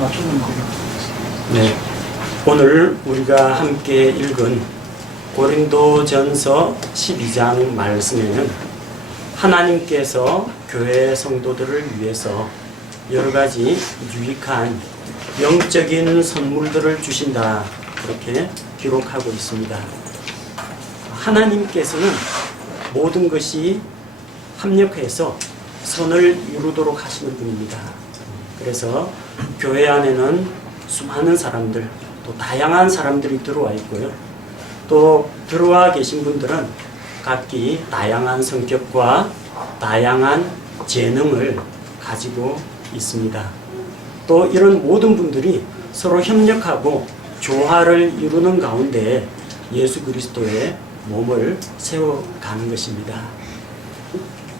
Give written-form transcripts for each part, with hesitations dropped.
말씀하시면 조금 드리겠습니다. 네, 오늘 우리가 함께 읽은 고린도전서 12장 말씀에는 하나님께서 교회 성도들을 위해서 여러 가지 유익한 영적인 선물들을 주신다, 그렇게 기록하고 있습니다. 하나님께서는 모든 것이 합력해서 선을 이루도록 하시는 분입니다. 그래서 교회 안에는 수많은 사람들, 또 다양한 사람들이 들어와 있고요. 또 들어와 계신 분들은 각기 다양한 성격과 다양한 재능을 가지고 있습니다. 또 이런 모든 분들이 서로 협력하고 조화를 이루는 가운데 예수 그리스도의 몸을 세워가는 것입니다.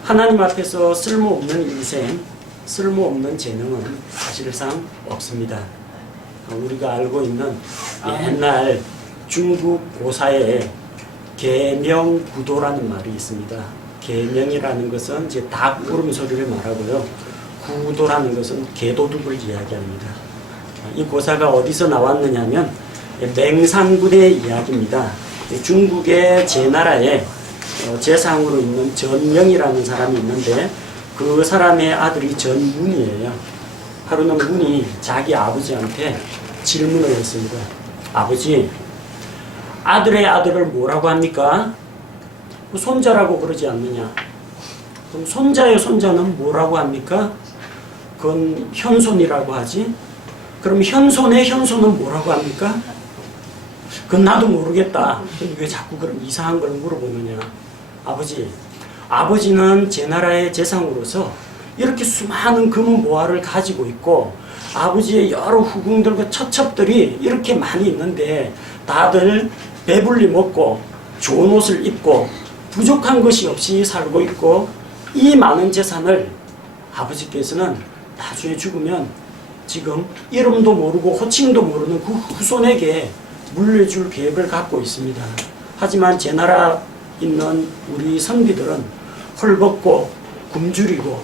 하나님 앞에서 쓸모없는 인생, 쓸모없는 재능은 사실상 없습니다. 우리가 알고 있는 옛날 중국 고사에 계명구도라는 말이 있습니다. 계명이라는 것은 이제 닭 울음소리를 말하고요. 구도라는 것은 개도둑을 이야기합니다. 이 고사가 어디서 나왔느냐면 맹상군의 이야기입니다. 중국의 제나라에 제상으로 있는 전명이라는 사람이 있는데 그 사람의 아들이 전문이에요. 하루는 문이 자기 아버지한테 질문을 했습니다. 아버지, 아들의 아들을 뭐라고 합니까? 손자라고 그러지 않느냐? 그럼 손자의 손자는 뭐라고 합니까? 그건 현손이라고 하지. 그럼 현손의 현손은 뭐라고 합니까? 그건 나도 모르겠다. 왜 자꾸 그런 이상한 걸 물어보느냐? 아버지는 제 나라의 재상으로서 이렇게 수많은 금은보화를 가지고 있고 아버지의 여러 후궁들과 처첩들이 이렇게 많이 있는데 다들 배불리 먹고 좋은 옷을 입고 부족한 것이 없이 살고 있고, 이 많은 재산을 아버지께서는 나중에 죽으면 지금 이름도 모르고 호칭도 모르는 그 후손에게 물려줄 계획을 갖고 있습니다. 하지만 제 나라 있는 우리 선비들은 헐벗고 굶주리고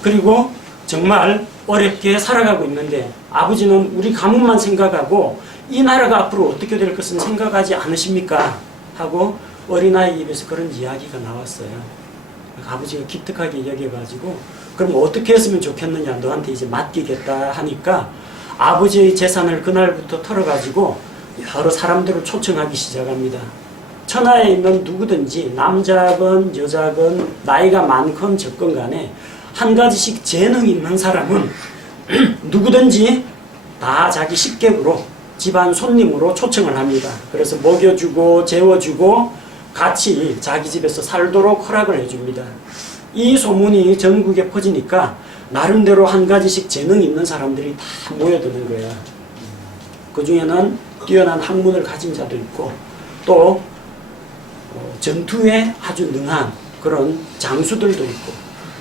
그리고 정말 어렵게 살아가고 있는데 아버지는 우리 가문만 생각하고 이 나라가 앞으로 어떻게 될 것은 생각하지 않으십니까? 하고 어린아이 입에서 그런 이야기가 나왔어요. 아버지가 기특하게 여겨가지고 그럼 어떻게 했으면 좋겠느냐, 너한테 이제 맡기겠다 하니까 아버지의 재산을 그날부터 털어가지고 여러 사람들을 초청하기 시작합니다. 천하에 있는 누구든지 남자건 여자건 나이가 많건 적건 간에 한 가지씩 재능 있는 사람은 누구든지 다 자기 식객으로 집안 손님으로 초청을 합니다. 그래서 먹여주고 재워주고 같이 자기 집에서 살도록 허락을 해줍니다. 이 소문이 전국에 퍼지니까 나름대로 한 가지씩 재능 있는 사람들이 다 모여드는 거야. 그 중에는 뛰어난 학문을 가진 자도 있고 또 전투에 아주 능한 그런 장수들도 있고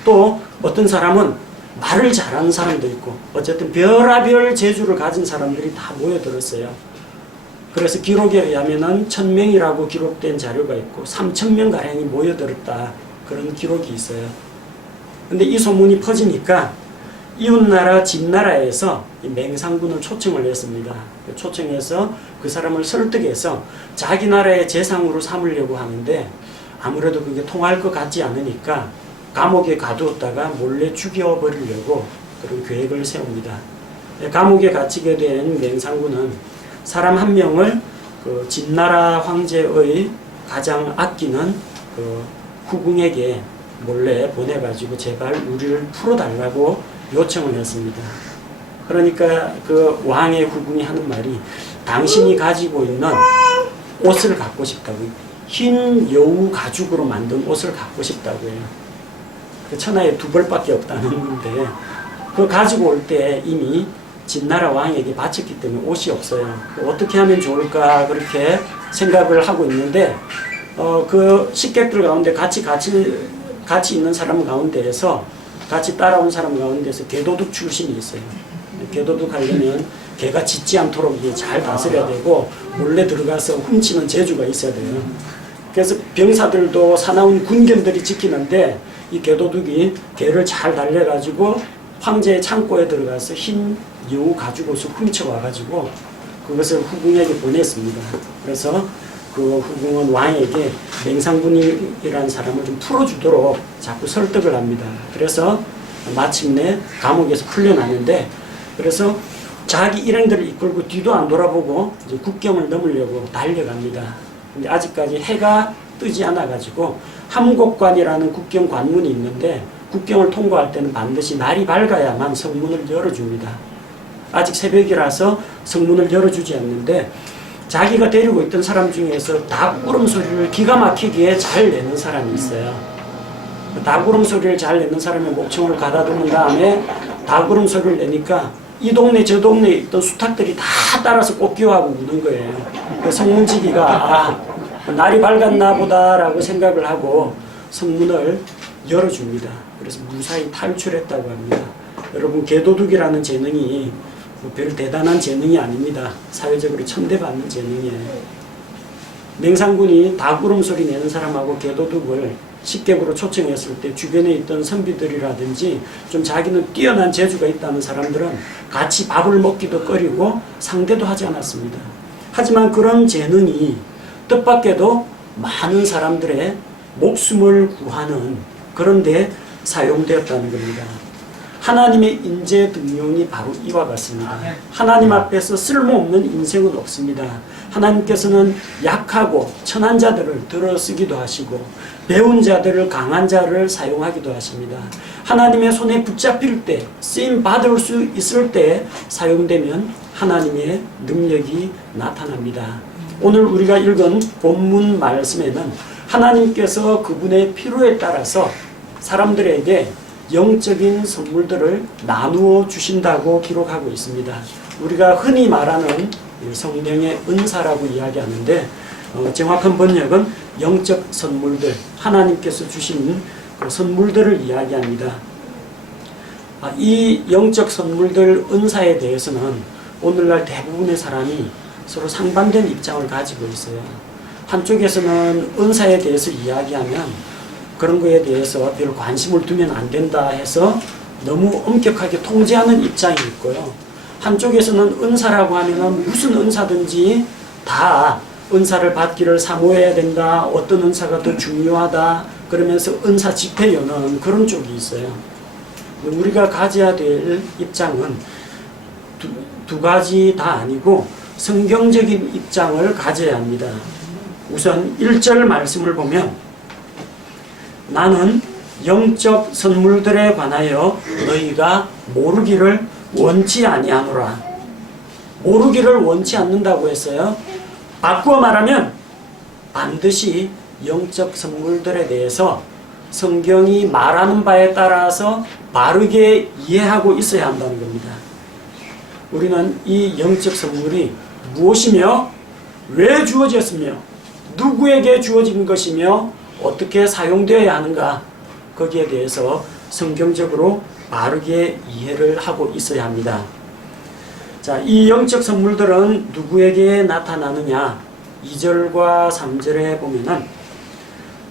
또 어떤 사람은 말을 잘하는 사람도 있고 어쨌든 별하별 재주를 가진 사람들이 다 모여들었어요. 그래서 기록에 의하면은 1000명이라고 기록된 자료가 있고 3000명가량이 모여들었다, 그런 기록이 있어요. 근데 이 소문이 퍼지니까 이웃나라 진나라에서 이 맹상군을 초청을 했습니다. 초청해서 그 사람을 설득해서 자기 나라의 재상으로 삼으려고 하는데 아무래도 그게 통할 것 같지 않으니까 감옥에 가두었다가 몰래 죽여버리려고 그런 계획을 세웁니다. 감옥에 갇히게 된 맹상군은 사람 한 명을 그 진나라 황제의 가장 아끼는 그 후궁에게 몰래 보내가지고 제발 우리를 풀어달라고 요청을 했습니다. 그러니까 그 왕의 후궁이 하는 말이 당신이 가지고 있는 옷을 갖고 싶다고, 흰 여우 가죽으로 만든 옷을 갖고 싶다고 해요. 그 천하에 두 벌밖에 없다는 건데 그 가지고 올 때 이미 진나라 왕에게 바쳤기 때문에 옷이 없어요. 어떻게 하면 좋을까 그렇게 생각을 하고 있는데 그 식객들 가운데 같이 있는 사람 가운데에서 같이 따라온 사람 가운데서 개도둑 출신이 있어요. 개도둑 하려면 개가 짖지 않도록 잘 다스려야 되고 몰래 들어가서 훔치는 재주가 있어야 돼요. 그래서 병사들도 사나운 군견들이 지키는데 이 개도둑이 개를 잘 달래가지고 황제의 창고에 들어가서 흰 여우 가죽옷을 훔쳐와가지고 그것을 후궁에게 보냈습니다. 그래서 그 후궁은 왕에게 맹상군이라는 사람을 좀 풀어주도록 자꾸 설득을 합니다. 그래서 마침내 감옥에서 풀려나는데, 그래서 자기 일행들을 이끌고 뒤도 안 돌아보고 이제 국경을 넘으려고 달려갑니다. 근데 아직까지 해가 뜨지 않아가지고 함곡관이라는 국경 관문이 있는데 국경을 통과할 때는 반드시 날이 밝아야만 성문을 열어줍니다. 아직 새벽이라서 성문을 열어주지 않는데, 자기가 데리고 있던 사람 중에서 닭 울음소리를 기가 막히게 잘 내는 사람이 있어요. 닭 울음소리를 잘 내는 사람의 목청을 가다듬은 다음에 닭 울음소리를 내니까 이 동네 저 동네에 있던 수탉들이 다 따라서 꽃기워하고 우는 거예요. 그 성문지기가 날이 밝았나 보다라고 생각을 하고 성문을 열어줍니다. 그래서 무사히 탈출했다고 합니다. 여러분, 개도둑이라는 재능이 별 대단한 재능이 아닙니다. 사회적으로 천대받는 재능이에요. 맹상군이 닭 울음소리 내는 사람하고 개도둑을 식객으로 초청했을 때 주변에 있던 선비들이라든지 좀 자기는 뛰어난 재주가 있다는 사람들은 같이 밥을 먹기도 꺼리고 상대도 하지 않았습니다. 하지만 그런 재능이 뜻밖에도 많은 사람들의 목숨을 구하는 그런 데 사용되었다는 겁니다. 하나님의 인재 등용이 바로 이와 같습니다. 하나님 앞에서 쓸모없는 인생은 없습니다. 하나님께서는 약하고 천한 자들을 들어쓰기도 하시고 배운 자들을, 강한 자를 사용하기도 하십니다. 하나님의 손에 붙잡힐 때, 쓰임 받을 수 있을 때 사용되면 하나님의 능력이 나타납니다. 오늘 우리가 읽은 본문 말씀에는 하나님께서 그분의 필요에 따라서 사람들에게 영적인 선물들을 나누어 주신다고 기록하고 있습니다. 우리가 흔히 말하는 성령의 은사라고 이야기하는데, 정확한 번역은 영적 선물들, 하나님께서 주신 그 선물들을 이야기합니다. 이 영적 선물들, 은사에 대해서는 오늘날 대부분의 사람이 서로 상반된 입장을 가지고 있어요. 한쪽에서는 은사에 대해서 이야기하면 그런 거에 대해서 별 관심을 두면 안 된다 해서 너무 엄격하게 통제하는 입장이 있고요. 한쪽에서는 은사라고 하면 무슨 은사든지 다 은사를 받기를 사모해야 된다, 어떤 은사가 더 중요하다 그러면서 은사 집회 여는 그런 쪽이 있어요. 우리가 가져야 될 입장은 두 가지 다 아니고 성경적인 입장을 가져야 합니다. 우선 1절 말씀을 보면 나는 영적 선물들에 관하여 너희가 모르기를 원치 아니하노라. 모르기를 원치 않는다고 했어요. 바꾸어 말하면 반드시 영적 선물들에 대해서 성경이 말하는 바에 따라서 바르게 이해하고 있어야 한다는 겁니다. 우리는 이 영적 선물이 무엇이며 왜 주어졌으며 누구에게 주어진 것이며 어떻게 사용되어야 하는가, 거기에 대해서 성경적으로 바르게 이해를 하고 있어야 합니다. 자, 이 영적 선물들은 누구에게 나타나느냐? 2절과 3절에 보면은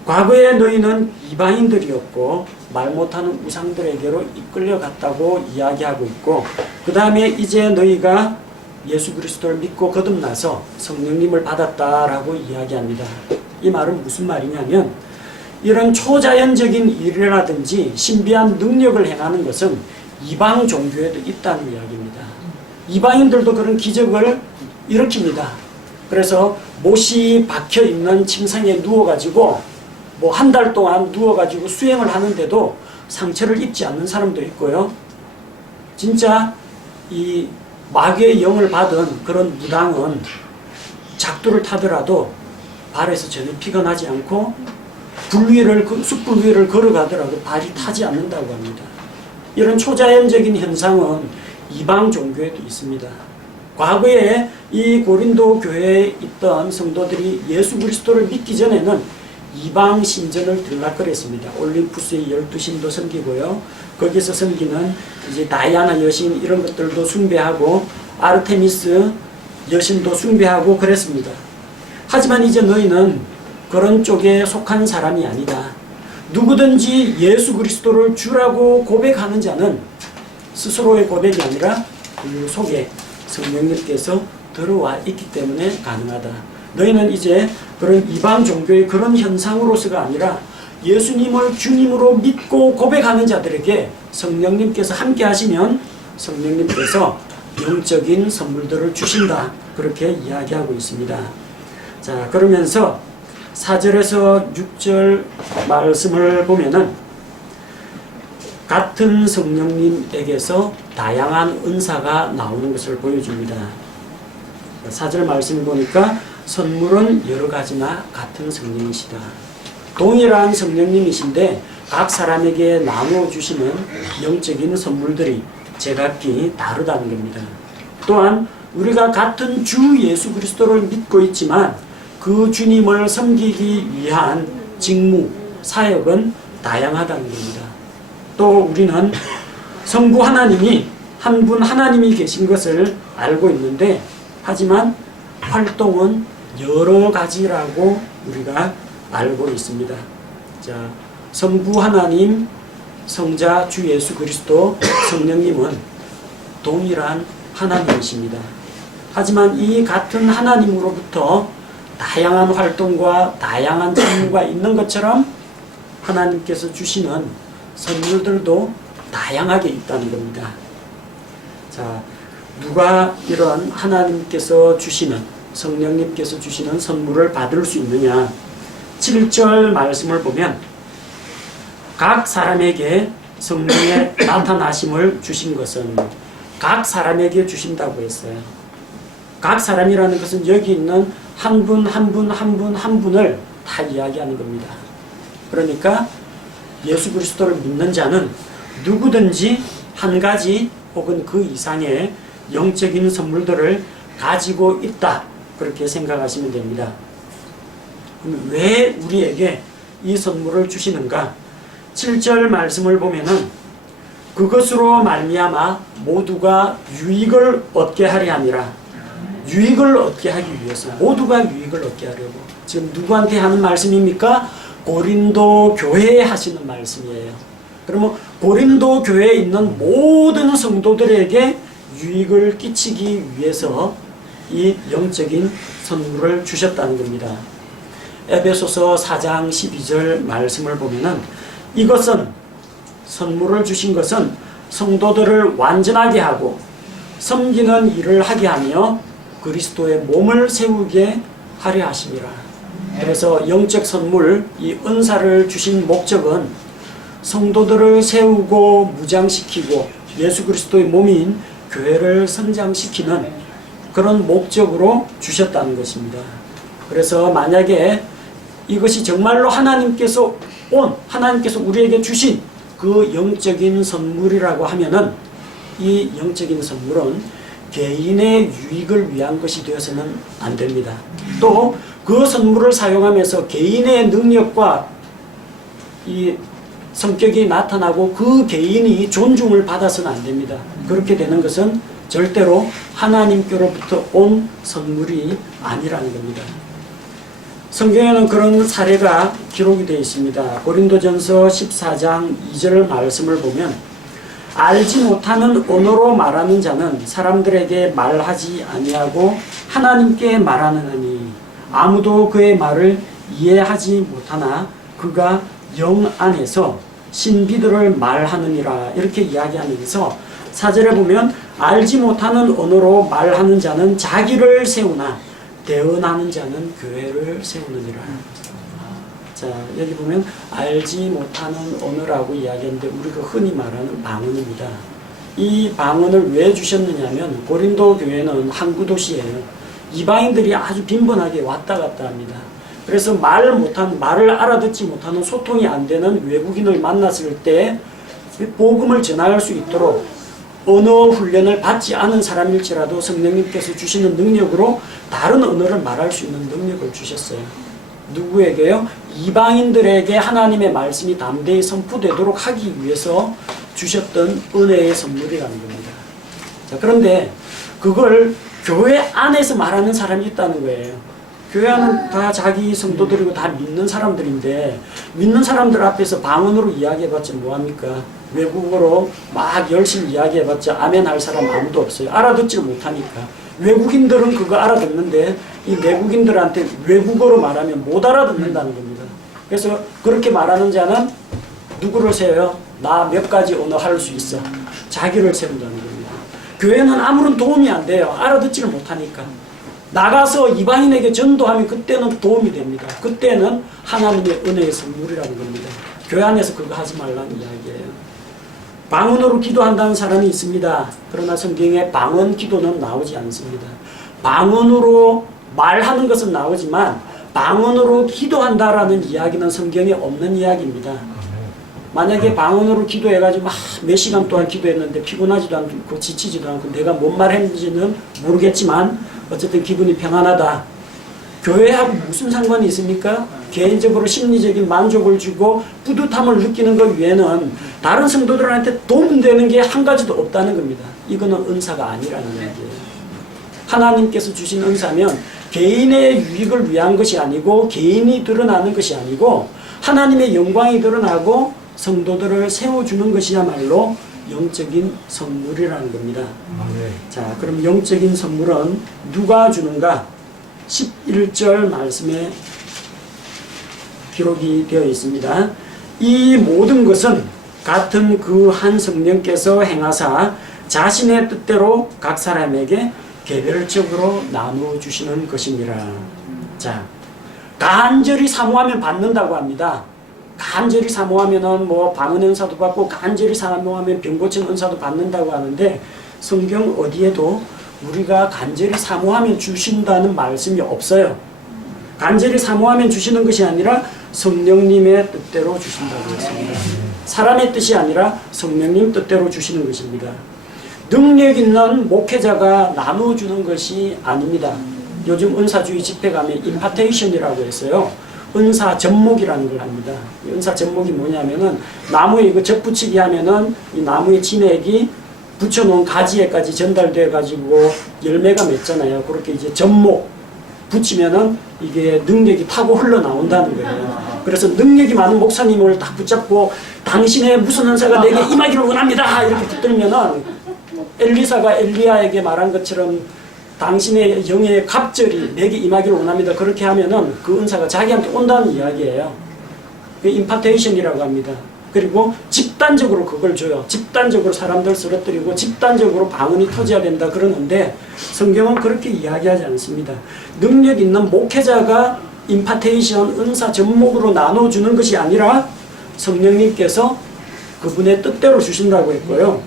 과거에 너희는 이방인들이었고 말 못하는 우상들에게로 이끌려갔다고 이야기하고 있고, 그 다음에 이제 너희가 예수 그리스도를 믿고 거듭나서 성령님을 받았다라고 이야기합니다. 이 말은 무슨 말이냐면, 이런 초자연적인 일이라든지 신비한 능력을 행하는 것은 이방 종교에도 있다는 이야기입니다. 이방인들도 그런 기적을 일으킵니다. 그래서 못이 박혀 있는 침상에 누워가지고 뭐 한 달 동안 누워가지고 수행을 하는데도 상처를 입지 않는 사람도 있고요. 진짜 이 마귀의 영을 받은 그런 무당은 작두를 타더라도 발에서 전혀 피가 나지 않고 숯불 위를 걸어가더라도 발이 타지 않는다고 합니다. 이런 초자연적인 현상은 이방 종교에도 있습니다. 과거에 이 고린도 교회에 있던 성도들이 예수 그리스도를 믿기 전에는 이방 신전을 들락거렸습니다. 올림푸스의 12신도 섬기고요. 거기서 섬기는 이제 다이아나 여신 이런 것들도 숭배하고 아르테미스 여신도 숭배하고 그랬습니다. 하지만 이제 너희는 그런 쪽에 속한 사람이 아니다. 누구든지 예수 그리스도를 주라고 고백하는 자는 스스로의 고백이 아니라 그 속에 성령님께서 들어와 있기 때문에 가능하다. 너희는 이제 그런 이방 종교의 그런 현상으로서가 아니라 예수님을 주님으로 믿고 고백하는 자들에게 성령님께서 함께 하시면 성령님께서 영적인 선물들을 주신다. 그렇게 이야기하고 있습니다. 자, 그러면서 4절에서 6절 말씀을 보면은 같은 성령님에게서 다양한 은사가 나오는 것을 보여줍니다. 4절 말씀을 보니까 선물은 여러 가지나 같은 성령이시다. 동일한 성령님이신데 각 사람에게 나누어 주시는 영적인 선물들이 제각기 다르다는 겁니다. 또한 우리가 같은 주 예수 그리스도를 믿고 있지만 그 주님을 섬기기 위한 직무, 사역은 다양하다는 겁니다. 또 우리는 성부 하나님이 한 분 하나님이 계신 것을 알고 있는데 하지만 활동은 여러 가지라고 우리가 알고 있습니다. 자, 성부 하나님, 성자 주 예수 그리스도, 성령님은 동일한 하나님이십니다. 하지만 이 같은 하나님으로부터 다양한 활동과 다양한 직무가 있는 것처럼 하나님께서 주시는 선물들도 다양하게 있다는 겁니다. 자, 누가 이런 하나님께서 주시는, 성령님께서 주시는 선물을 받을 수 있느냐? 7절 말씀을 보면 각 사람에게 성령의 나타나심을 주신 것은 각 사람에게 주신다고 했어요. 각 사람이라는 것은 여기 있는 한 분 한 분 한 분 한 분을 다 이야기하는 겁니다. 그러니까 예수 그리스도를 믿는 자는 누구든지 한 가지 혹은 그 이상의 영적인 선물들을 가지고 있다. 그렇게 생각하시면 됩니다. 그럼 왜 우리에게 이 선물을 주시는가? 7절 말씀을 보면은 그것으로 말미암아 모두가 유익을 얻게 하려 함이라. 유익을 얻게 하기 위해서, 모두가 유익을 얻게 하려고. 지금 누구한테 하는 말씀입니까? 고린도 교회에 하시는 말씀이에요. 그러면 고린도 교회에 있는 모든 성도들에게 유익을 끼치기 위해서 이 영적인 선물을 주셨다는 겁니다. 에베소서 4장 12절 말씀을 보면은 이것은, 선물을 주신 것은 성도들을 완전하게 하고 섬기는 일을 하게 하며 그리스도의 몸을 세우게 하려 하심이라. 그래서 영적 선물, 이 은사를 주신 목적은 성도들을 세우고 무장시키고 예수 그리스도의 몸인 교회를 성장시키는 그런 목적으로 주셨다는 것입니다. 그래서 만약에 이것이 정말로 하나님께서 우리에게 주신 그 영적인 선물이라고 하면은 이 영적인 선물은 개인의 유익을 위한 것이 되어서는 안 됩니다. 또 그 선물을 사용하면서 개인의 능력과 이 성격이 나타나고 그 개인이 존중을 받아서는 안 됩니다. 그렇게 되는 것은 절대로 하나님께로부터 온 선물이 아니라는 겁니다. 성경에는 그런 사례가 기록이 되어 있습니다. 고린도전서 14장 2절 말씀을 보면 알지 못하는 언어로 말하는 자는 사람들에게 말하지 아니하고 하나님께 말하느니 아무도 그의 말을 이해하지 못하나 그가 영 안에서 신비들을 말하느니라. 이렇게 이야기하면서 4절에 보면 알지 못하는 언어로 말하는 자는 자기를 세우나 대언하는 자는 교회를 세우느니라. 자, 여기 보면 알지 못하는 언어라고 이야기했는데 우리가 흔히 말하는 방언입니다. 이 방언을 왜 주셨느냐면 고린도 교회는 항구 도시예요. 이방인들이 아주 빈번하게 왔다 갔다 합니다. 그래서 말을 알아듣지 못하는, 소통이 안 되는 외국인을 만났을 때 복음을 전할 수 있도록 언어 훈련을 받지 않은 사람일지라도 성령님께서 주시는 능력으로 다른 언어를 말할 수 있는 능력을 주셨어요. 누구에게요? 이방인들에게 하나님의 말씀이 담대히 선포되도록 하기 위해서 주셨던 은혜의 선물이라는 겁니다. 자, 그런데 그걸 교회 안에서 말하는 사람이 있다는 거예요. 교회 안은 다 자기 성도들이고 다 믿는 사람들인데 믿는 사람들 앞에서 방언으로 이야기해봤자 뭐합니까? 외국어로 막 열심히 이야기해봤자 아멘 할 사람 아무도 없어요. 알아듣지를 못하니까. 외국인들은 그거 알아듣는데 이 내국인들한테 외국어로 말하면 못 알아듣는다는 겁니다. 그래서 그렇게 말하는 자는 누구를 세워요? 나 몇 가지 언어 할 수 있어. 자기를 세운다는 겁니다. 교회는 아무런 도움이 안 돼요. 알아듣지를 못하니까. 나가서 이방인에게 전도하면 그때는 도움이 됩니다. 그때는 하나님의 은혜의 선물이라는 겁니다. 교회 안에서 그거 하지 말라는 이야기예요. 방언으로 기도한다는 사람이 있습니다. 그러나 성경에 방언 기도는 나오지 않습니다. 방언으로 말하는 것은 나오지만 방언으로 기도한다라는 이야기는 성경에 없는 이야기입니다. 만약에 방언으로 기도해가지고 막 몇 시간 동안 기도했는데 피곤하지도 않고 지치지도 않고 내가 뭔 말 했는지는 모르겠지만 어쨌든 기분이 평안하다. 교회하고 무슨 상관이 있습니까? 개인적으로 심리적인 만족을 주고 뿌듯함을 느끼는 것 외에는 다른 성도들한테 도움되는 게 한 가지도 없다는 겁니다. 이거는 은사가 아니라는 얘기예요. 하나님께서 주신 은사면 개인의 유익을 위한 것이 아니고 개인이 드러나는 것이 아니고 하나님의 영광이 드러나고 성도들을 세워주는 것이야말로 영적인 선물이라는 겁니다. 자, 그럼 영적인 선물은 누가 주는가? 11절 말씀에 기록이 되어 있습니다. 이 모든 것은 같은 그 한 성령께서 행하사 자신의 뜻대로 각 사람에게 개별적으로 나누어 주시는 것입니다. 자, 간절히 사모하면 받는다고 합니다. 간절히 사모하면은 뭐 방언 은사도 받고 간절히 사모하면 병 고치는 은사도 받는다고 하는데 성경 어디에도 우리가 간절히 사모하면 주신다는 말씀이 없어요. 간절히 사모하면 주시는 것이 아니라 성령님의 뜻대로 주신다고 했습니다. 사람의 뜻이 아니라 성령님 뜻대로 주시는 것입니다. 능력 있는 목회자가 나누어주는 것이 아닙니다. 요즘 은사주의 집회 가면 임파테이션이라고 했어요. 은사 접목이라는 걸 합니다. 은사 접목이 뭐냐면은 나무에 이거 접붙이기 하면은 이 나무의 진액이 붙여놓은 가지에까지 전달돼 가지고 열매가 맺잖아요. 그렇게 이제 접목 붙이면은 이게 능력이 타고 흘러나온다는 거예요. 그래서 능력이 많은 목사님을 딱 붙잡고 당신의 무슨 은사가 내게 임하기를 원합니다. 이렇게 붙들면은 엘리사가 엘리야에게 말한 것처럼 당신의 영의 갑절이 내게 임하기를 원합니다. 그렇게 하면은 그 은사가 자기한테 온다는 이야기예요. 그 임파테이션이라고 합니다. 그리고 집단적으로 그걸 줘요. 집단적으로 사람들 쓰러뜨리고 집단적으로 방언이 터져야 된다 그러는데 성경은 그렇게 이야기하지 않습니다. 능력 있는 목회자가 임파테이션, 은사 접목으로 나눠주는 것이 아니라 성령님께서 그분의 뜻대로 주신다고 했고요.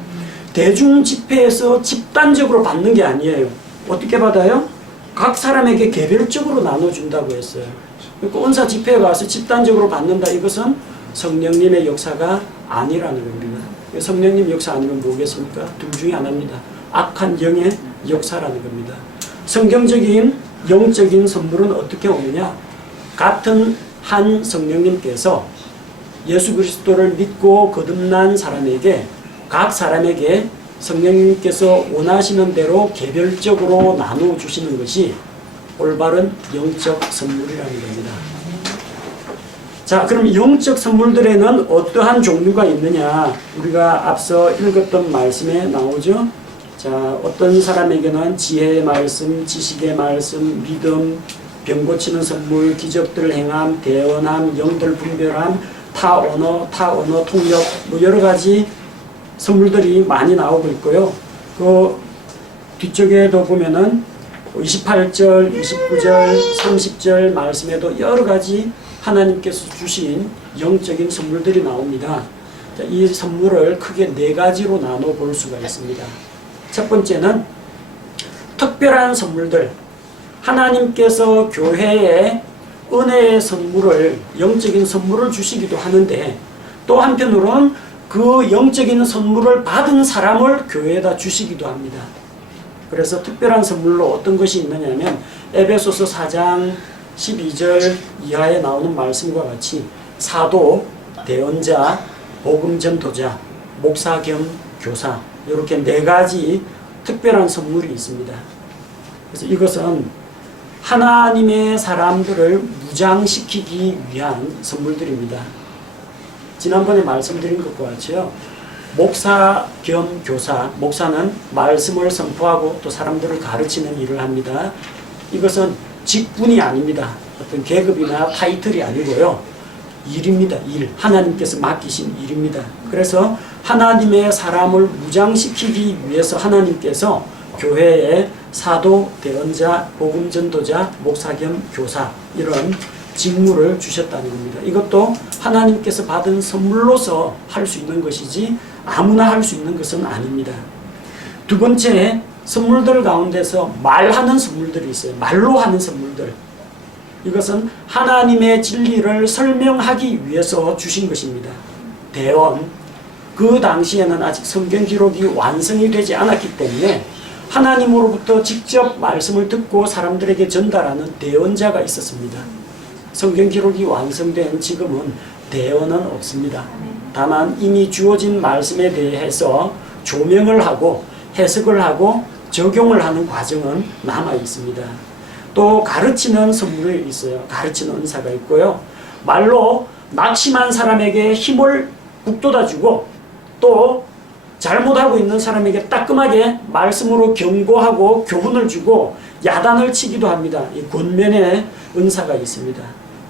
대중 집회에서 집단적으로 받는 게 아니에요. 어떻게 받아요? 각 사람에게 개별적으로 나눠준다고 했어요. 그러니까 은사 집회에 가서 집단적으로 받는다. 이것은 성령님의 역사가 아니라는 겁니다. 성령님 역사 아니면 뭐겠습니까? 둘 중에 하나입니다. 악한 영의 역사라는 겁니다. 성경적인 영적인 선물은 어떻게 오느냐? 같은 한 성령님께서 예수 그리스도를 믿고 거듭난 사람에게 각 사람에게 성령님께서 원하시는 대로 개별적으로 나누어 주시는 것이 올바른 영적 선물이라는 겁니다. 자, 그럼 영적 선물들에는 어떠한 종류가 있느냐? 우리가 앞서 읽었던 말씀에 나오죠. 자, 어떤 사람에게는 지혜의 말씀, 지식의 말씀, 믿음, 병 고치는 선물, 기적들 행함, 대언함, 영들 분별함, 타 언어 통역, 뭐 여러 가지 선물들이 많이 나오고 있고요. 그 뒤쪽에도 보면은 28절, 29절, 30절 말씀에도 여러 가지 하나님께서 주신 영적인 선물들이 나옵니다. 자, 이 선물을 크게 네 가지로 나눠 볼 수가 있습니다. 첫 번째는 특별한 선물들. 하나님께서 교회에 은혜의 선물을, 영적인 선물을 주시기도 하는데 또 한편으로는 그 영적인 선물을 받은 사람을 교회에다 주시기도 합니다. 그래서 특별한 선물로 어떤 것이 있느냐면 에베소서 4장 12절 이하에 나오는 말씀과 같이 사도, 대언자, 복음 전도자, 목사 겸 교사 이렇게 네 가지 특별한 선물이 있습니다. 그래서 이것은 하나님의 사람들을 무장시키기 위한 선물들입니다. 지난번에 말씀드린 것과 같이요. 목사 겸 교사, 목사는 말씀을 선포하고 또 사람들을 가르치는 일을 합니다. 이것은 직분이 아닙니다. 어떤 계급이나 타이틀이 아니고요. 일입니다. 일. 하나님께서 맡기신 일입니다. 그래서 하나님의 사람을 무장시키기 위해서 하나님께서 교회에 사도, 대언자, 복음전도자, 목사 겸 교사 이런 직무를 주셨다는 겁니다. 이것도 하나님께서 받은 선물로서 할 수 있는 것이지 아무나 할 수 있는 것은 아닙니다. 두 번째, 선물들 가운데서 말하는 선물들이 있어요. 말로 하는 선물들. 이것은 하나님의 진리를 설명하기 위해서 주신 것입니다. 대언. 그 당시에는 아직 성경 기록이 완성이 되지 않았기 때문에 하나님으로부터 직접 말씀을 듣고 사람들에게 전달하는 대언자가 있었습니다. 성경 기록이 완성된 지금은 대언은 없습니다. 다만 이미 주어진 말씀에 대해서 조명을 하고 해석을 하고 적용을 하는 과정은 남아 있습니다. 또 가르치는 선물이 있어요. 가르치는 은사가 있고요. 말로 낙심한 사람에게 힘을 북돋아주고 또 잘못하고 있는 사람에게 따끔하게 말씀으로 경고하고 교훈을 주고 야단을 치기도 합니다. 이 권면의 은사가 있습니다.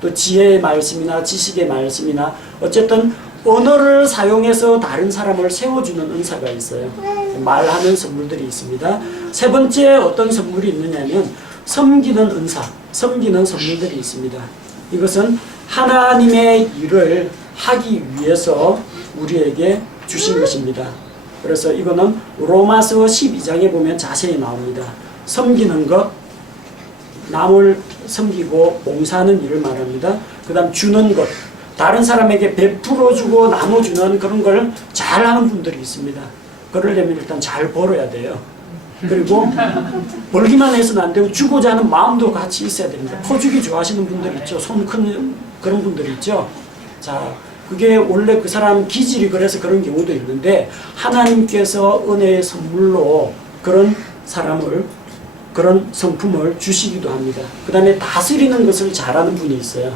또 지혜의 말씀이나 지식의 말씀이나 어쨌든 언어를 사용해서 다른 사람을 세워주는 은사가 있어요. 말하는 선물들이 있습니다. 세 번째 어떤 선물이 있느냐면 섬기는 은사, 섬기는 선물들이 있습니다. 이것은 하나님의 일을 하기 위해서 우리에게 주신 것입니다. 그래서 이거는 로마서 12장에 보면 자세히 나옵니다. 섬기는 것, 남을 섬기고 봉사하는 일을 말합니다. 그 다음 주는 것, 다른 사람에게 베풀어주고 나눠주는 그런 걸 잘하는 분들이 있습니다. 그러려면 일단 잘 벌어야 돼요. 그리고 벌기만 해서는 안 되고 주고자 하는 마음도 같이 있어야 됩니다. 퍼주기 좋아하시는 분들 있죠. 손 큰 그런 분들 있죠. 자, 그게 원래 그 사람 기질이 그래서 그런 경우도 있는데 하나님께서 은혜의 선물로 그런 사람을 그런 성품을 주시기도 합니다. 그 다음에 다스리는 것을 잘하는 분이 있어요.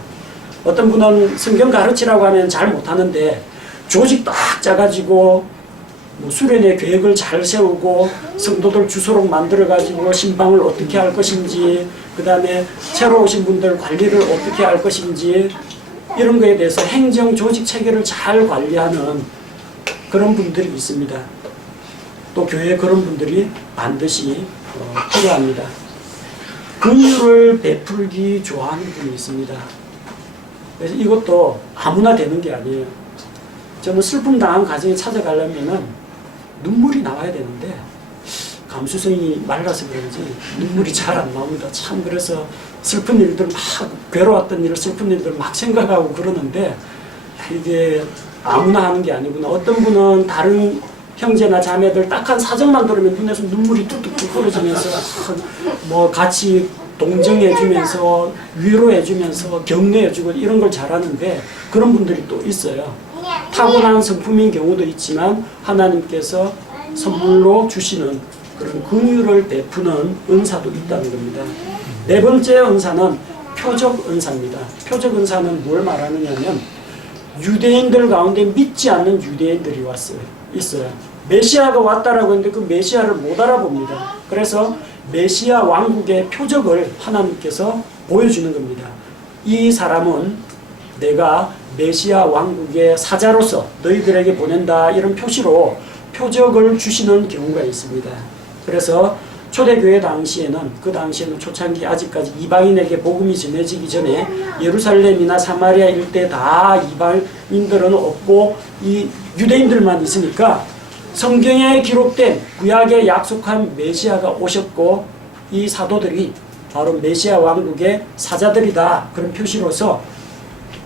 어떤 분은 성경 가르치라고 하면 잘 못하는데 조직 딱 짜가지고 뭐 수련회 계획을 잘 세우고 성도들 주소록 만들어가지고 신방을 어떻게 할 것인지 그 다음에 새로 오신 분들 관리를 어떻게 할 것인지 이런 거에 대해서 행정 조직 체계를 잘 관리하는 그런 분들이 있습니다. 또 교회에 그런 분들이 반드시 필요합니다. 긍휼을 베풀기 좋아하는 분이 있습니다. 그래서 이것도 아무나 되는 게 아니에요. 저는 슬픔 당한 가정에 찾아가려면은 눈물이 나와야 되는데 감수성이 말라서 그런지 눈물이 잘 안 나옵니다. 참 그래서 슬픈 일들 막 괴로웠던 일, 슬픈 일들 막 생각하고 그러는데 이게 아무나 하는 게 아니구나. 어떤 분은 다른 형제나 자매들 딱한 사정만 들으면 눈에서 눈물이 뚝뚝뚝 떨어지면서 뭐 같이 동정해주면서 위로해주면서 격려해주고 이런 걸 잘하는데 그런 분들이 또 있어요. 타고난 성품인 경우도 있지만 하나님께서 선물로 주시는 그런 긍휼을 베푸는 은사도 있다는 겁니다. 네 번째 은사는 표적 은사입니다. 표적 은사는 뭘 말하느냐면 유대인들 가운데 믿지 않는 유대인들이 있어요. 메시아가 왔다라고 했는데 그 메시아를 못 알아봅니다. 그래서 메시아 왕국의 표적을 하나님께서 보여주는 겁니다. 이 사람은 내가 메시아 왕국의 사자로서 너희들에게 보낸다 이런 표시로 표적을 주시는 경우가 있습니다. 그래서 초대교회 당시에는 그 당시에는 초창기 아직까지 이방인에게 복음이 전해지기 전에 예루살렘이나 사마리아 일대 다 이방인들은 없고 이 유대인들만 있으니까 성경에 기록된 구약에 약속한 메시아가 오셨고 이 사도들이 바로 메시아 왕국의 사자들이다 그런 표시로서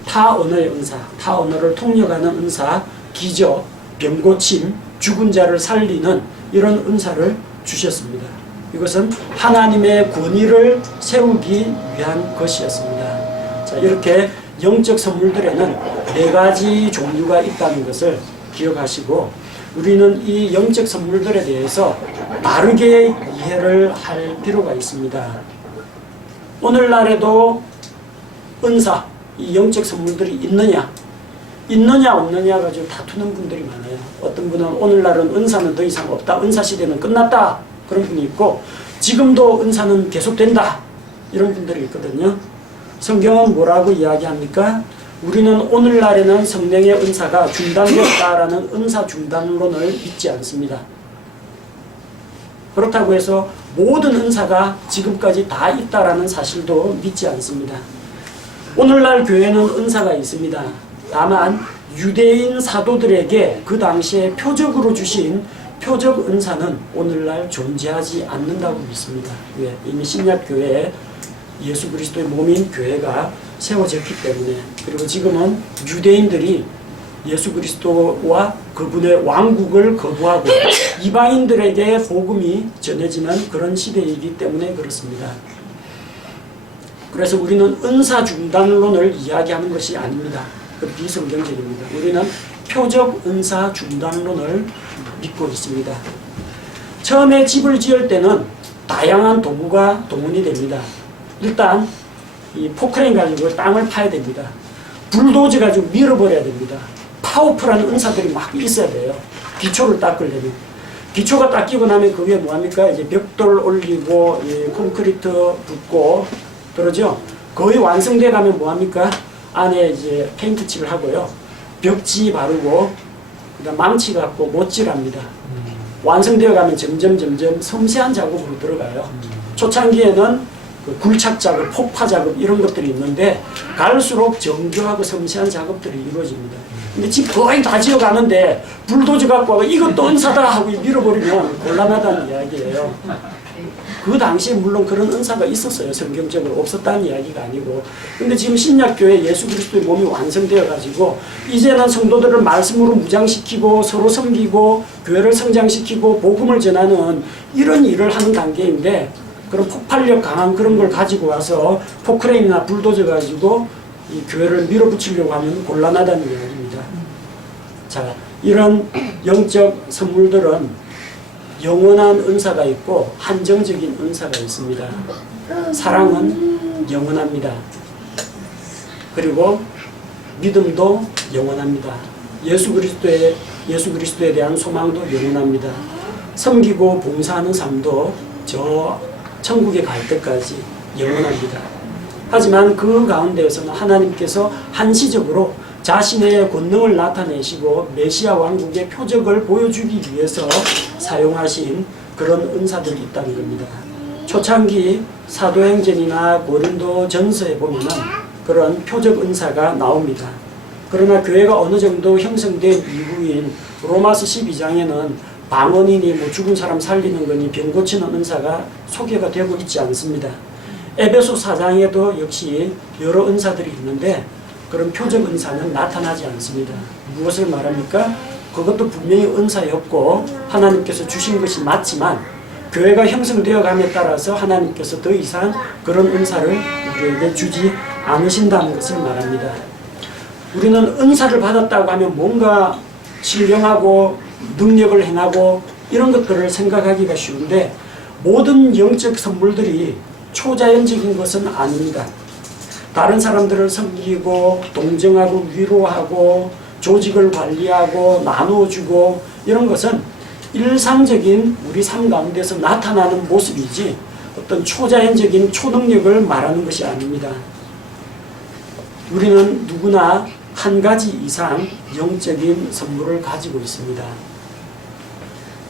타 언어의 은사, 타 언어를 통역하는 은사, 기적, 병 고침, 죽은 자를 살리는 이런 은사를 주셨습니다. 이것은 하나님의 권위를 세우기 위한 것이었습니다. 자, 이렇게 영적 선물들에는 4가지 종류가 있다는 것을 기억하시고 우리는 이 영적 선물들에 대해서 바르게 이해를 할 필요가 있습니다. 오늘날에도 은사, 이 영적 선물들이 있느냐? 있느냐 없느냐 가지고 다투는 분들이 많아요. 어떤 분은 오늘날은 은사는 더 이상 없다. 은사 시대는 끝났다. 그런 분이 있고 지금도 은사는 계속된다. 이런 분들이 있거든요. 성경은 뭐라고 이야기합니까? 우리는 오늘날에는 성령의 은사가 중단되었다라는 은사 중단론을 믿지 않습니다. 그렇다고 해서 모든 은사가 지금까지 다 있다라는 사실도 믿지 않습니다. 오늘날 교회는 은사가 있습니다. 다만 유대인 사도들에게 그 당시에 표적으로 주신 표적 은사는 오늘날 존재하지 않는다고 믿습니다. 왜? 이미 신약 교회에 예수 그리스도의 몸인 교회가 세워졌기 때문에, 그리고 지금은 유대인들이 예수 그리스도와 그분의 왕국을 거부하고 이방인들에게 복음이 전해지는 그런 시대이기 때문에 그렇습니다. 그래서 우리는 은사 중단론을 이야기하는 것이 아닙니다. 그 비성경적입니다. 우리는 표적 은사 중단론을 믿고 있습니다. 처음에 집을 지을 때는 다양한 도구가 동원이 됩니다. 일단 이 포크레인 가지고 땅을 파야 됩니다. 불도저 가지고 밀어버려야 됩니다. 파워풀한 은사들이 막 있어야 돼요. 기초를 닦으려면. 기초가 닦이고 나면 그 위에 뭐합니까? 이제 벽돌 올리고 콘크리트 붓고 그러죠. 거의 완성돼 가면 뭐합니까? 안에 이제 페인트 칠을 하고요. 벽지 바르고 그다음 망치 갖고 못질합니다. 완성되어 가면 점점 섬세한 작업으로 들어가요. 초창기에는 그 굴착 작업, 폭파 작업 이런 것들이 있는데 갈수록 정교하고 섬세한 작업들이 이루어집니다. 근데 집 거의 다 지어가는데 불도저 갖고 와서 이것도 은사다 하고 밀어버리면 곤란하다는 이야기예요. 그 당시에 물론 그런 은사가 있었어요. 성경적으로 없었다는 이야기가 아니고. 근데 지금 신약교회 예수 그리스도의 몸이 완성되어 가지고 이제는 성도들을 말씀으로 무장시키고 서로 섬기고 교회를 성장시키고 복음을 전하는 이런 일을 하는 단계인데, 그런 폭발력 강한 그런 걸 가지고 와서 포크레인이나 불도저 가지고 이 교회를 밀어붙이려고 하면 곤란하다는 이야기입니다. 자, 이런 영적 선물들은 영원한 은사가 있고 한정적인 은사가 있습니다. 사랑은 영원합니다. 그리고 믿음도 영원합니다. 예수 그리스도에 대한 소망도 영원합니다. 섬기고 봉사하는 삶도 저 천국에 갈 때까지 영원합니다. 하지만 그 가운데에서는 하나님께서 한시적으로 자신의 권능을 나타내시고 메시아 왕국의 표적을 보여주기 위해서 사용하신 그런 은사들이 있다는 겁니다. 초창기 사도행전이나 고린도전서에 보면은 그런 표적 은사가 나옵니다. 그러나 교회가 어느 정도 형성된 이후인 로마서 12장에는 방언이니 뭐 죽은 사람 살리는 거니 병 고치는 은사가 소개가 되고 있지 않습니다. 에베소 4장에도 역시 여러 은사들이 있는데 그런 표적 은사는 나타나지 않습니다. 무엇을 말합니까? 그것도 분명히 은사였고 하나님께서 주신 것이 맞지만 교회가 형성되어 감에 따라서 하나님께서 더 이상 그런 은사를 우리에게 주지 않으신다는 것을 말합니다. 우리는 은사를 받았다고 하면 뭔가 신령하고 능력을 행하고 이런 것들을 생각하기가 쉬운데 모든 영적 선물들이 초자연적인 것은 아닙니다. 다른 사람들을 섬기고 동정하고 위로하고 조직을 관리하고 나누어주고 이런 것은 일상적인 우리 삶 가운데서 나타나는 모습이지 어떤 초자연적인 초능력을 말하는 것이 아닙니다. 우리는 누구나 한 가지 이상 영적인 선물을 가지고 있습니다.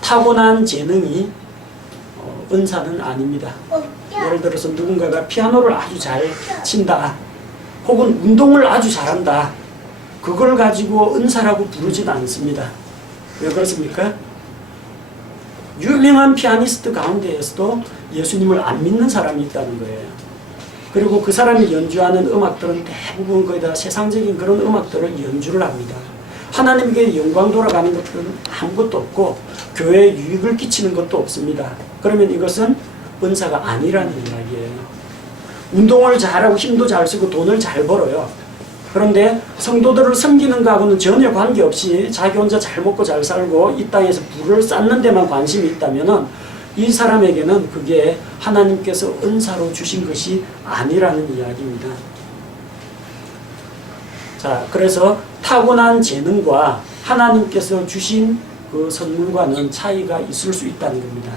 타고난 재능이 은사는 아닙니다. 예를 들어서 누군가가 피아노를 아주 잘 친다, 혹은 운동을 아주 잘한다, 그걸 가지고 은사라고 부르지는 않습니다. 왜 그렇습니까? 유명한 피아니스트 가운데에서도 예수님을 안 믿는 사람이 있다는 거예요. 그리고 그 사람이 연주하는 음악들은 대부분 거의 다 세상적인 그런 음악들을 연주를 합니다. 하나님께 영광 돌아가는 것들은 아무것도 없고 교회에 유익을 끼치는 것도 없습니다. 그러면 이것은 은사가 아니라는 이야기예요. 운동을 잘하고 힘도 잘 쓰고 돈을 잘 벌어요. 그런데 성도들을 섬기는 것하고는 전혀 관계없이 자기 혼자 잘 먹고 잘 살고 이 땅에서 부를 쌓는 데만 관심이 있다면 이 사람에게는 그게 하나님께서 은사로 주신 것이 아니라는 이야기입니다. 자, 그래서 타고난 재능과 하나님께서 주신 그 선물과는 차이가 있을 수 있다는 겁니다.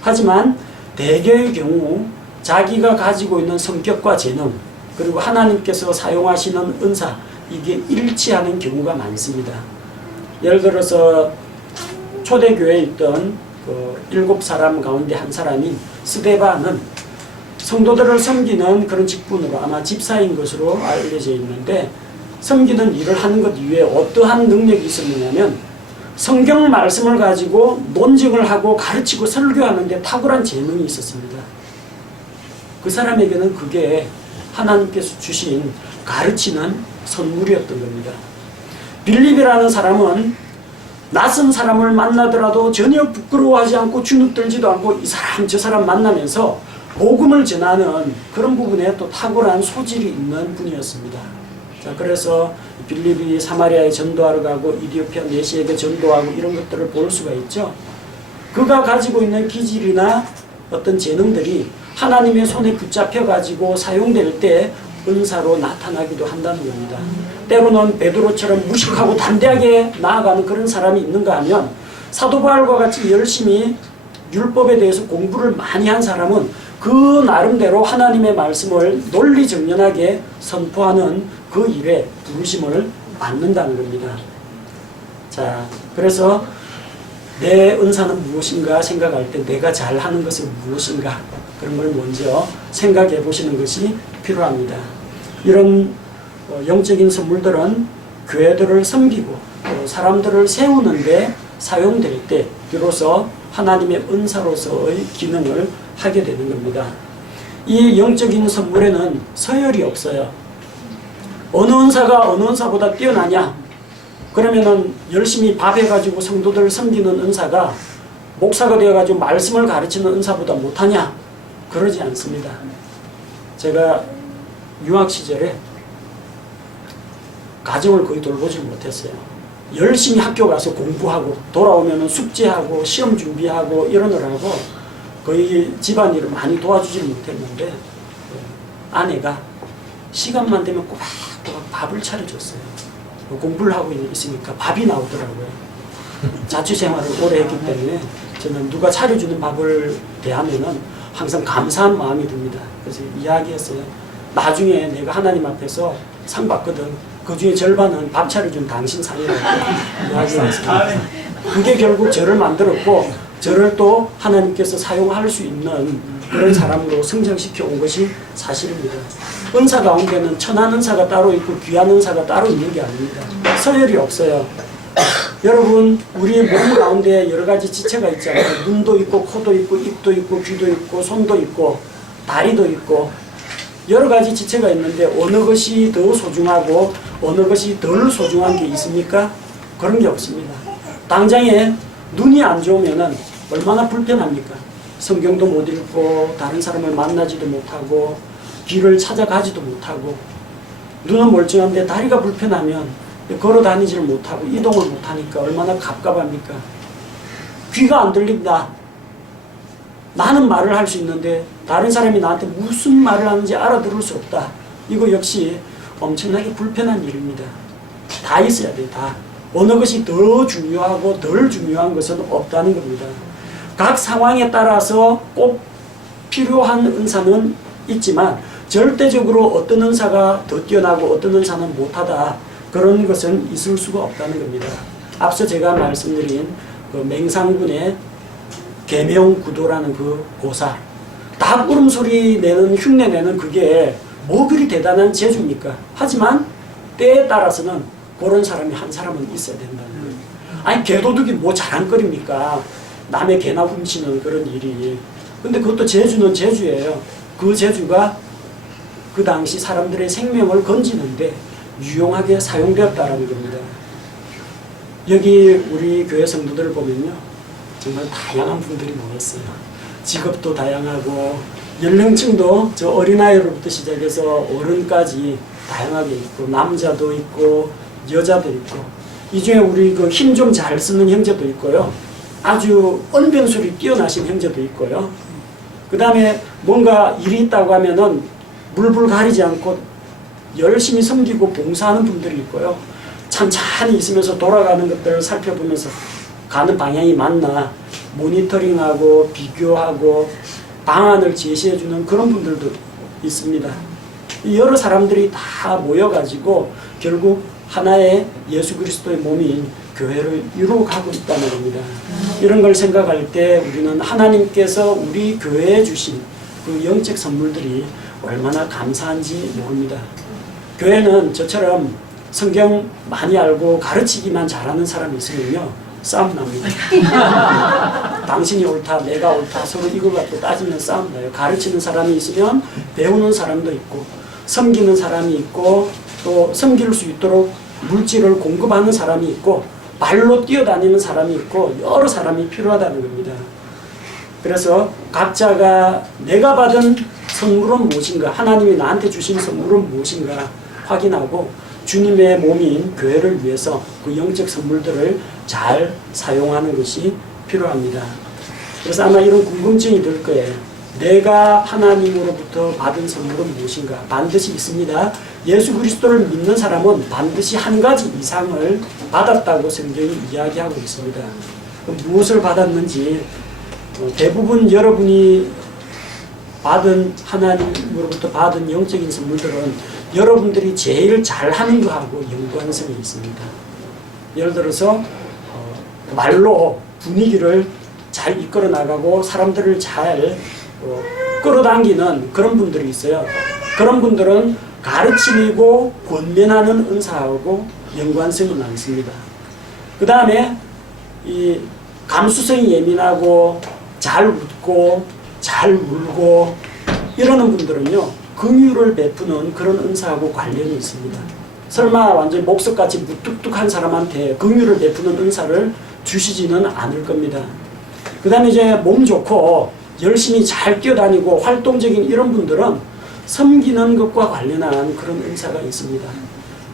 하지만 대개의 경우 자기가 가지고 있는 성격과 재능 그리고 하나님께서 사용하시는 은사 이게 일치하는 경우가 많습니다. 예를 들어서 초대교회에 있던 그 7사람 가운데 한 사람인 스데반은 성도들을 섬기는 그런 직분으로 아마 집사인 것으로 알려져 있는데 섬기는 일을 하는 것 이외에 어떠한 능력이 있었느냐면 성경 말씀을 가지고 논증을 하고 가르치고 설교하는 데 탁월한 재능이 있었습니다. 그 사람에게는 그게 하나님께서 주신 가르치는 선물이었던 겁니다. 빌립이라는 사람은 낯선 사람을 만나더라도 전혀 부끄러워하지 않고 주눅들지도 않고 이 사람 저 사람 만나면서 복음을 전하는 그런 부분에 또 탁월한 소질이 있는 분이었습니다. 자, 그래서 빌립이 사마리아에 전도하러 가고 이디오피아 내시에게 전도하고 이런 것들을 볼 수가 있죠. 그가 가지고 있는 기질이나 어떤 재능들이 하나님의 손에 붙잡혀 가지고 사용될 때 은사로 나타나기도 한다는 겁니다. 때로는 베드로처럼 무식하고 담대하게 나아가는 그런 사람이 있는가 하면 사도 바울과 같이 열심히 율법에 대해서 공부를 많이 한 사람은 그 나름대로 하나님의 말씀을 논리정연하게 선포하는 그 일에 부르심을 받는다는 겁니다. 자, 그래서 내 은사는 무엇인가 생각할 때 내가 잘하는 것은 무엇인가 그런 걸 먼저 생각해 보시는 것이 필요합니다. 이런 영적인 선물들은 교회들을 섬기고 사람들을 세우는데 사용될 때 비로소 하나님의 은사로서의 기능을 하게 되는 겁니다. 이 영적인 선물에는 서열이 없어요. 어느 은사가 어느 은사보다 뛰어나냐? 그러면은 열심히 밥해가지고 성도들을 섬기는 은사가 목사가 되어가지고 말씀을 가르치는 은사보다 못하냐? 그러지 않습니다. 제가 유학 시절에 가정을 거의 돌보지 못했어요. 열심히 학교 가서 공부하고 돌아오면 숙제하고 시험 준비하고 이러느라고 거의 집안일을 많이 도와주지 못했는데 아내가 시간만 되면 꼬박꼬박 밥을 차려줬어요. 공부를 하고 있으니까 밥이 나오더라고요. 자취생활을 오래 했기 때문에 저는 누가 차려주는 밥을 대하면은 항상 감사한 마음이 듭니다. 그래서 이야기했어요. 나중에 내가 하나님 앞에서 상 받거든. 그 중에 절반은 밥 차려준 당신 상이라고 이야기했습니다. 그게 결국 저를 만들었고 저를 또 하나님께서 사용할 수 있는 그런 사람으로 성장시켜 온 것이 사실입니다. 은사 가운데는 천한 은사가 따로 있고 귀한 은사가 따로 있는 게 아닙니다. 서열이 없어요. 여러분 우리의 몸 가운데 여러 가지 지체가 있잖아요. 눈도 있고 코도 있고 입도 있고 귀도 있고 손도 있고 다리도 있고 여러 가지 지체가 있는데 어느 것이 더 소중하고 어느 것이 덜 소중한 게 있습니까? 그런 게 없습니다. 당장에 눈이 안 좋으면은 얼마나 불편합니까? 성경도 못 읽고 다른 사람을 만나지도 못하고 길을 찾아가지도 못하고 눈은 멀쩡한데 다리가 불편하면 걸어 다니지를 못하고 이동을 못하니까 얼마나 갑갑합니까? 귀가 안 들린다. 나는 말을 할 수 있는데 다른 사람이 나한테 무슨 말을 하는지 알아들을 수 없다. 이거 역시 엄청나게 불편한 일입니다. 다 있어야 돼, 다. 어느 것이 더 중요하고 덜 중요한 것은 없다는 겁니다. 각 상황에 따라서 꼭 필요한 은사는 있지만 절대적으로 어떤 은사가 더 뛰어나고 어떤 은사는 못하다. 그런 것은 있을 수가 없다는 겁니다. 앞서 제가 말씀드린 그 맹상군의 계명구도라는 그 고사. 닭 울음소리 내는 흉내 내는 그게 뭐 그리 대단한 재주입니까? 하지만 때에 따라서는 그런 사람이 한 사람은 있어야 된다는 거예요. 아니 개도둑이 뭐 자랑거리입니까? 남의 개나 훔치는 그런 일이. 근데 그것도 재주는 재주예요. 그 재주가 그 당시 사람들의 생명을 건지는데 유용하게 사용되었다라는 겁니다. 여기 우리 교회 성도들을 보면요. 정말 다양한 분들이 모였어요. 직업도 다양하고 연령층도 저 어린아이로부터 시작해서 어른까지 다양하게 있고 남자도 있고 여자도 있고 이 중에 우리 그 힘 좀 잘 쓰는 형제도 있고요. 아주 언변술이 뛰어나신 형제도 있고요. 그 다음에 뭔가 일이 있다고 하면은 물불 가리지 않고 열심히 섬기고 봉사하는 분들이 있고요. 찬찬히 있으면서 돌아가는 것들을 살펴보면서 가는 방향이 맞나 모니터링하고 비교하고 방안을 제시해주는 그런 분들도 있습니다. 여러 사람들이 다 모여가지고 결국 하나의 예수 그리스도의 몸인 교회를 이루어가고 있다는 겁니다. 이런 걸 생각할 때 우리는 하나님께서 우리 교회에 주신 그 영적 선물들이 얼마나 감사한지 모릅니다. 교회는 저처럼 성경 많이 알고 가르치기만 잘하는 사람이 있으면요 싸움 납니다. 당신이 옳다 내가 옳다 서로 이걸 갖고 따지면 싸움 나요. 가르치는 사람이 있으면 배우는 사람도 있고 섬기는 사람이 있고 또 섬길 수 있도록 물질을 공급하는 사람이 있고 발로 뛰어다니는 사람이 있고 여러 사람이 필요하다는 겁니다. 그래서 각자가 내가 받은 선물은 무엇인가, 하나님이 나한테 주신 선물은 무엇인가 확인하고 주님의 몸인 교회를 위해서 그 영적 선물들을 잘 사용하는 것이 필요합니다. 그래서 아마 이런 궁금증이 들 거예요. 내가 하나님으로부터 받은 선물은 무엇인가? 반드시 있습니다. 예수 그리스도를 믿는 사람은 반드시 한 가지 이상을 받았다고 성경이 이야기하고 있습니다. 무엇을 받았는지 대부분 여러분이 받은 하나님으로부터 받은 영적인 선물들은 여러분들이 제일 잘하는 거하고 연관성이 있습니다. 예를 들어서 말로 분위기를 잘 이끌어 나가고 사람들을 잘 끌어당기는 그런 분들이 있어요. 그런 분들은 가르치고 권면하는 은사하고 연관성이 많습니다. 그 다음에 이 감수성이 예민하고 잘 웃고 잘 울고 이러는 분들은요 긍휼을 베푸는 그런 은사하고 관련이 있습니다. 설마 완전히 목석같이 무뚝뚝한 사람한테 긍휼을 베푸는 은사를 주시지는 않을 겁니다. 그 다음에 이제 몸 좋고 열심히 잘 뛰어다니고 활동적인 이런 분들은 섬기는 것과 관련한 그런 은사가 있습니다.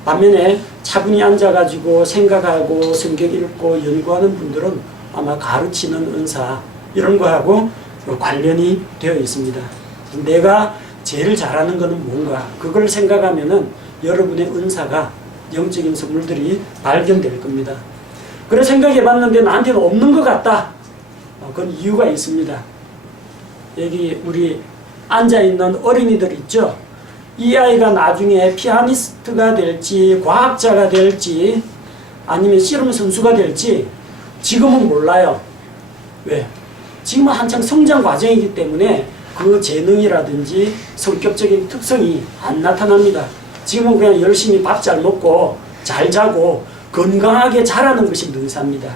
반면에 차분히 앉아가지고 생각하고 성경 읽고 연구하는 분들은 아마 가르치는 은사 이런 거하고 관련이 되어 있습니다. 내가 제일 잘하는 것은 뭔가 그걸 생각하면은 여러분의 은사가 영적인 선물들이 발견될 겁니다. 그래 생각해 봤는데 나한테는 없는 것 같다. 그건 이유가 있습니다. 여기 우리 앉아있는 어린이들 있죠. 이 아이가 나중에 피아니스트가 될지 과학자가 될지 아니면 씨름 선수가 될지 지금은 몰라요. 왜? 지금은 한창 성장 과정이기 때문에 그 재능이라든지 성격적인 특성이 안 나타납니다. 지금은 그냥 열심히 밥 잘 먹고 잘 자고 건강하게 자라는 것이 능사입니다.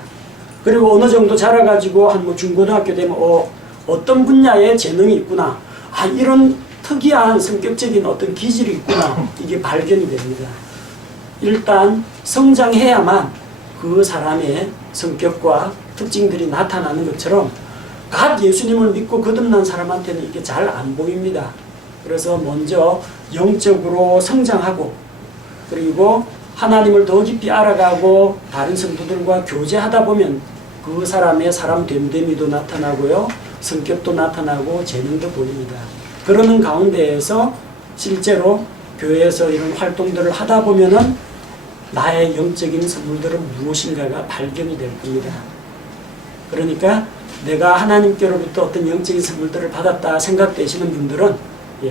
그리고 어느 정도 자라가지고 한 뭐 중고등학교 되면 어떤 분야에 재능이 있구나. 아 이런 특이한 성격적인 어떤 기질이 있구나. 이게 발견이 됩니다. 일단 성장해야만 그 사람의 성격과 특징들이 나타나는 것처럼 갓 예수님을 믿고 거듭난 사람한테는 이게 잘 안 보입니다. 그래서 먼저 영적으로 성장하고 그리고 하나님을 더 깊이 알아가고 다른 성도들과 교제하다 보면 그 사람의 사람 됨됨이도 나타나고요. 성격도 나타나고 재능도 보입니다. 그러는 가운데에서 실제로 교회에서 이런 활동들을 하다 보면은 나의 영적인 선물들은 무엇인가가 발견이 될 겁니다. 그러니까 내가 하나님께로부터 어떤 영적인 선물들을 받았다 생각되시는 분들은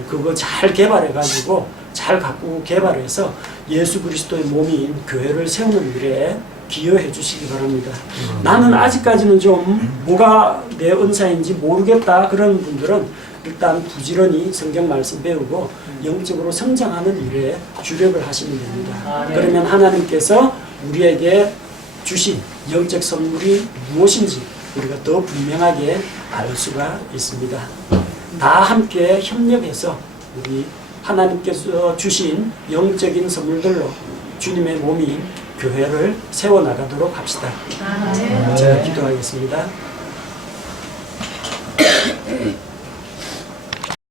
그거 잘 개발해가지고 잘 가꾸고 개발해서 예수 그리스도의 몸인 교회를 세우는 일에 기여해 주시기 바랍니다. 나는 아직까지는 좀 뭐가 내 은사인지 모르겠다 그런 분들은 일단 부지런히 성경 말씀 배우고 영적으로 성장하는 일에 주력을 하시면 됩니다. 그러면 하나님께서 우리에게 주신 영적 선물이 무엇인지 우리가 더 분명하게 알 수가 있습니다. 다 함께 협력해서 우리 하나님께서 주신 영적인 선물들로 주님의 몸인 교회를 세워나가도록 합시다. 제가 기도하겠습니다.